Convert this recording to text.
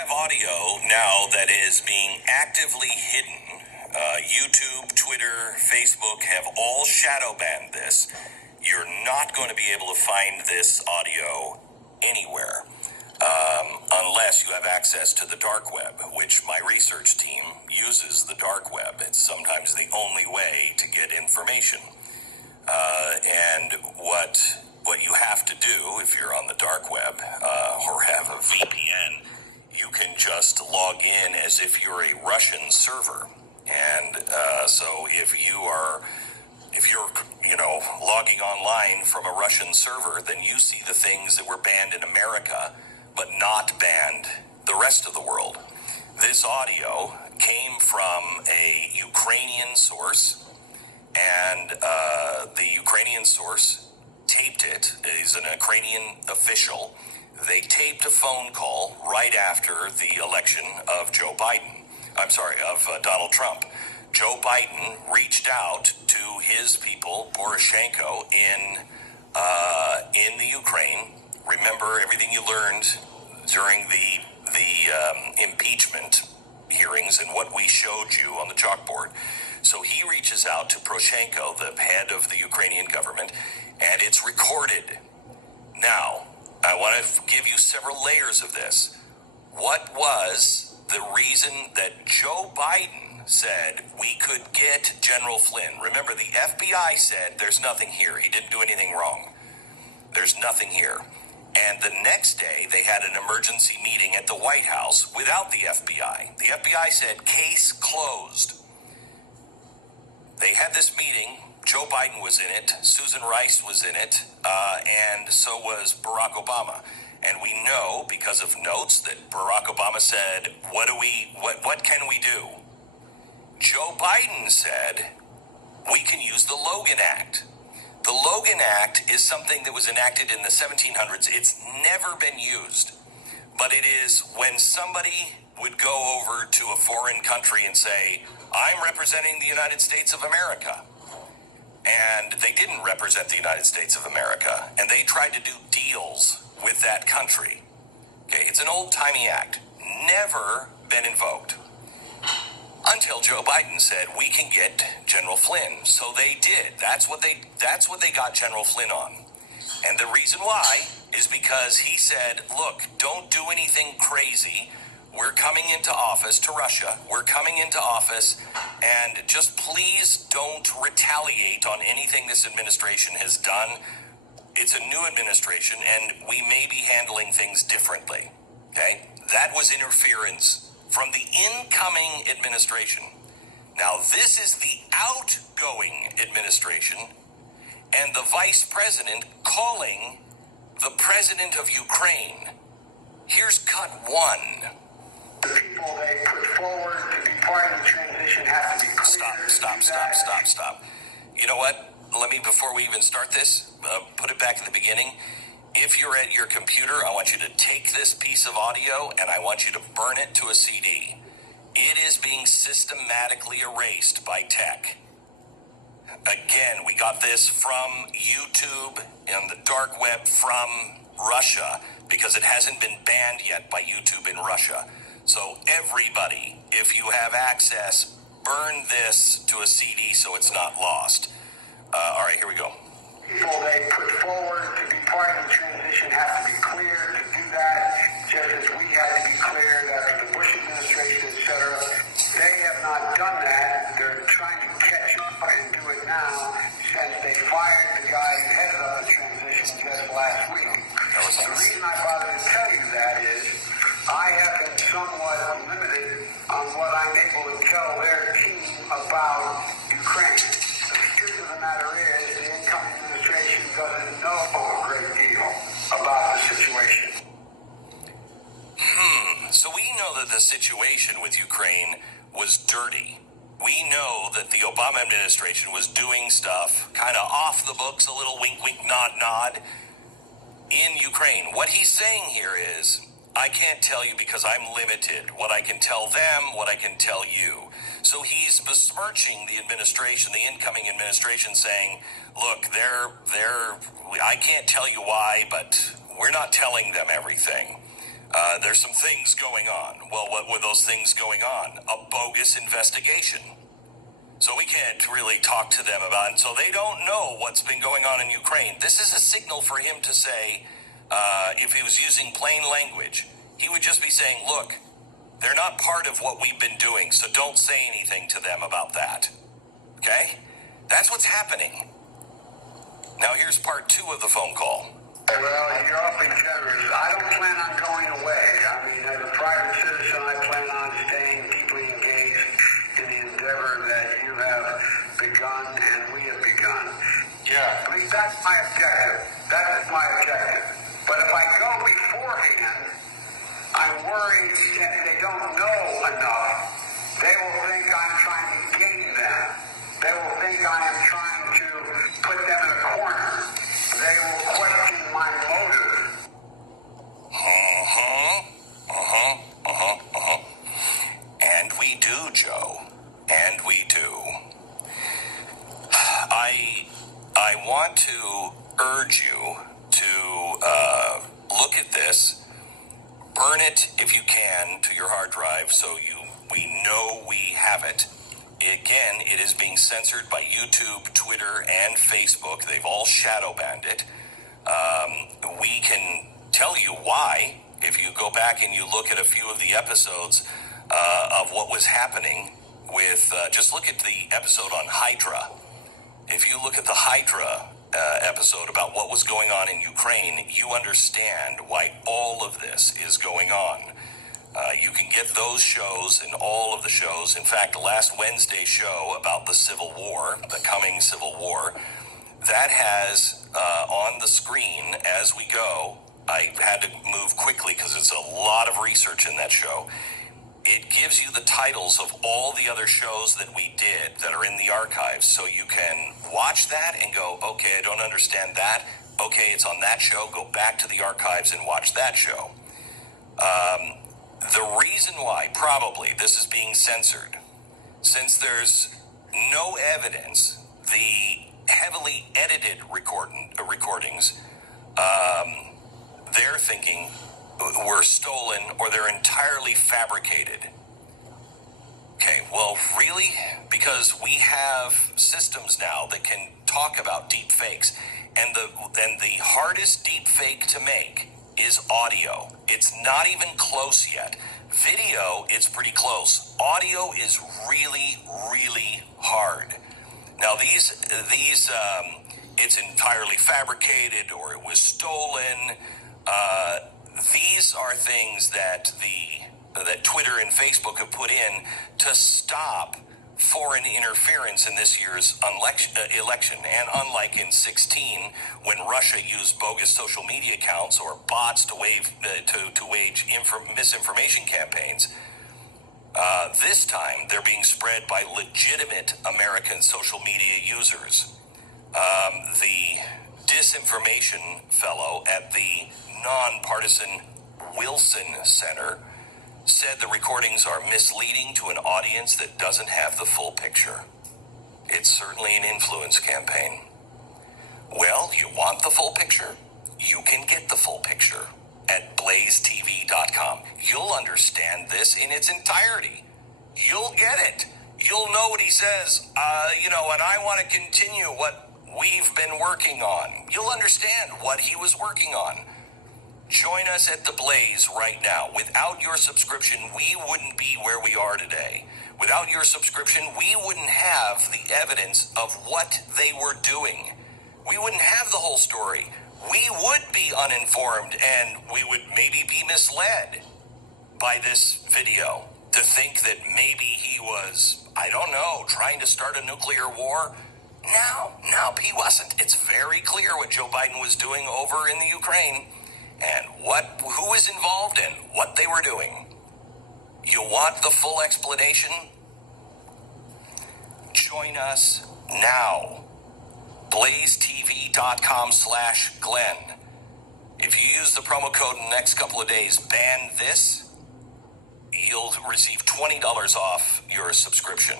have audio now that is being actively hidden. YouTube, Twitter, Facebook have all shadow banned this. You're not going to be able to find this audio anywhere unless you have access to the dark web, which my research team uses the dark web. It's sometimes the only way to get information. And what you have to do if you're on the dark web or have a VPN, you can just log in as if you're a Russian server. And so if you're logging online from a Russian server, then you see the things that were banned in America, but not banned the rest of the world. This audio came from a Ukrainian source, and the Ukrainian source taped it. He's an Ukrainian official. They taped a phone call right after the election of Donald Trump. Joe Biden reached out to his people, Poroshenko, in the Ukraine. Remember everything you learned during the impeachment hearings and what we showed you on the chalkboard. So he reaches out to Poroshenko, the head of the Ukrainian government, and it's recorded. Now, I want to give you several layers of this. What was the reason that Joe Biden said we could get General Flynn? Remember, the FBI said there's nothing here. He didn't do anything wrong. There's nothing here. And the next day, they had an emergency meeting at the White House without the FBI. The FBI said, case closed. They had this meeting. Joe Biden was in it. Susan Rice was in it. And so was Barack Obama. And we know, because of notes, that Barack Obama said, what can we do? Joe Biden said, we can use the Logan Act. The Logan Act is something that was enacted in the 1700s. It's never been used. But it is when somebody would go over to a foreign country and say, I'm representing the United States of America. And they didn't represent the United States of America. And they tried to do deals with that country. Okay, it's an old-timey act. Never been invoked. Until Joe Biden said, we can get General Flynn. So they did. That's what they got General Flynn on. And the reason why is because he said, look, don't do anything crazy. We're coming into office to Russia. We're coming into office, and just please don't retaliate on anything this administration has done. It's a new administration, and we may be handling things differently. Okay? That was interference from the incoming administration. Now, this is the outgoing administration, and the vice president calling the president of Ukraine. Here's cut one. The people they put forward to be part of the transition have to be clear. Stop. You know what? Before we even start this, put it back at the beginning. If you're at your computer, I want you to take this piece of audio and I want you to burn it to a CD. It is being systematically erased by tech. Again, we got this from YouTube and the dark web from Russia because it hasn't been banned yet by YouTube in Russia. So everybody, if you have access, burn this to a CD so it's not lost. All right, here we go. People they put forward to be part of the transition have to be clear to do that, just as we had to be cleared after the Bush administration, etc. They have not done that. They're trying to catch up and do it now since they fired the guy who headed up the transition just last week. The reason I bother to tell you that is I have been somewhat limited on what I'm able to tell their team about Ukraine. The truth of the matter is the incoming administration doesn't know a great deal about the situation. So we know that the situation with Ukraine was dirty. We know that the Obama administration was doing stuff kind of off the books, a little wink, wink, nod, nod in Ukraine. What he's saying here is, I can't tell you because I'm limited. What I can tell them, what I can tell you. So he's besmirching the administration, the incoming administration, saying, look, I can't tell you why, but we're not telling them everything. There's some things going on. Well, what were those things going on? A bogus investigation. So we can't really talk to them about it. So they don't know what's been going on in Ukraine. This is a signal for him to say, if he was using plain language, he would just be saying, look, they're not part of what we've been doing, so don't say anything to them about that. Okay? That's what's happening. Now here's part 2 of the phone call. Well, you're awfully generous. I don't plan on going away. I mean, as a private citizen, I plan on staying deeply engaged in the endeavor that you have begun and we have begun. Yeah. I mean, that's my objective. That is my objective. But if I go beforehand, I'm worried that they don't know enough. They will think I'm trying to game them. They will think I am trying to put them in a corner. They will question my motive. And we do, Joe. And we do. I want to urge you to look at this, burn it if you can to your hard drive so we know we have it. Again, it is being censored by YouTube, Twitter, and Facebook. They've all shadow banned it. We can tell you why if you go back and you look at a few of the episodes of what was happening with, just look at the episode on Hydra. If you look at the Hydra episode about what was going on in Ukraine, you understand why all of this is going on. You can get those shows and all of the shows. In fact, last Wednesday's show about the Civil War, the coming Civil War, that has on the screen as we go. I had to move quickly because it's a lot of research in that show. It gives you the titles of all the other shows that we did that are in the archives, so you can watch that and go, okay, I don't understand that. Okay, it's on that show. Go back to the archives and watch that show. The reason why probably this is being censored, since there's no evidence, the heavily edited recordings, they're thinking were stolen or they're entirely fabricated. Okay, well, really? Because we have systems now that can talk about deep fakes, and the hardest deep fake to make is audio. It's not even close yet. Video, it's pretty close. Audio is really, really hard. Now these it's entirely fabricated or it was stolen. These are things that that Twitter and Facebook have put in to stop foreign interference in this year's election. And unlike in 2016, when Russia used bogus social media accounts or bots to wage misinformation campaigns, this time they're being spread by legitimate American social media users. The disinformation fellow at the nonpartisan Wilson Center said the recordings are misleading to an audience that doesn't have the full picture. It's certainly an influence campaign. Well, you want the full picture? You can get the full picture at blazetv.com. You'll understand this in its entirety. You'll get it. You'll know what he says, and I want to continue what we've been working on. You'll understand what he was working on. Join us at The Blaze right now. Without your subscription, we wouldn't be where we are today. Without your subscription, we wouldn't have the evidence of what they were doing. We wouldn't have the whole story. We would be uninformed, and we would maybe be misled by this video to think that maybe he was, I don't know, trying to start a nuclear war. No, he wasn't. It's very clear what Joe Biden was doing over in the Ukraine and who was involved in what they were doing. You want the full explanation? Join us now. blazetv.com/Glen. If you use the promo code in the next couple of days, ban this, you'll receive $20 off your subscription.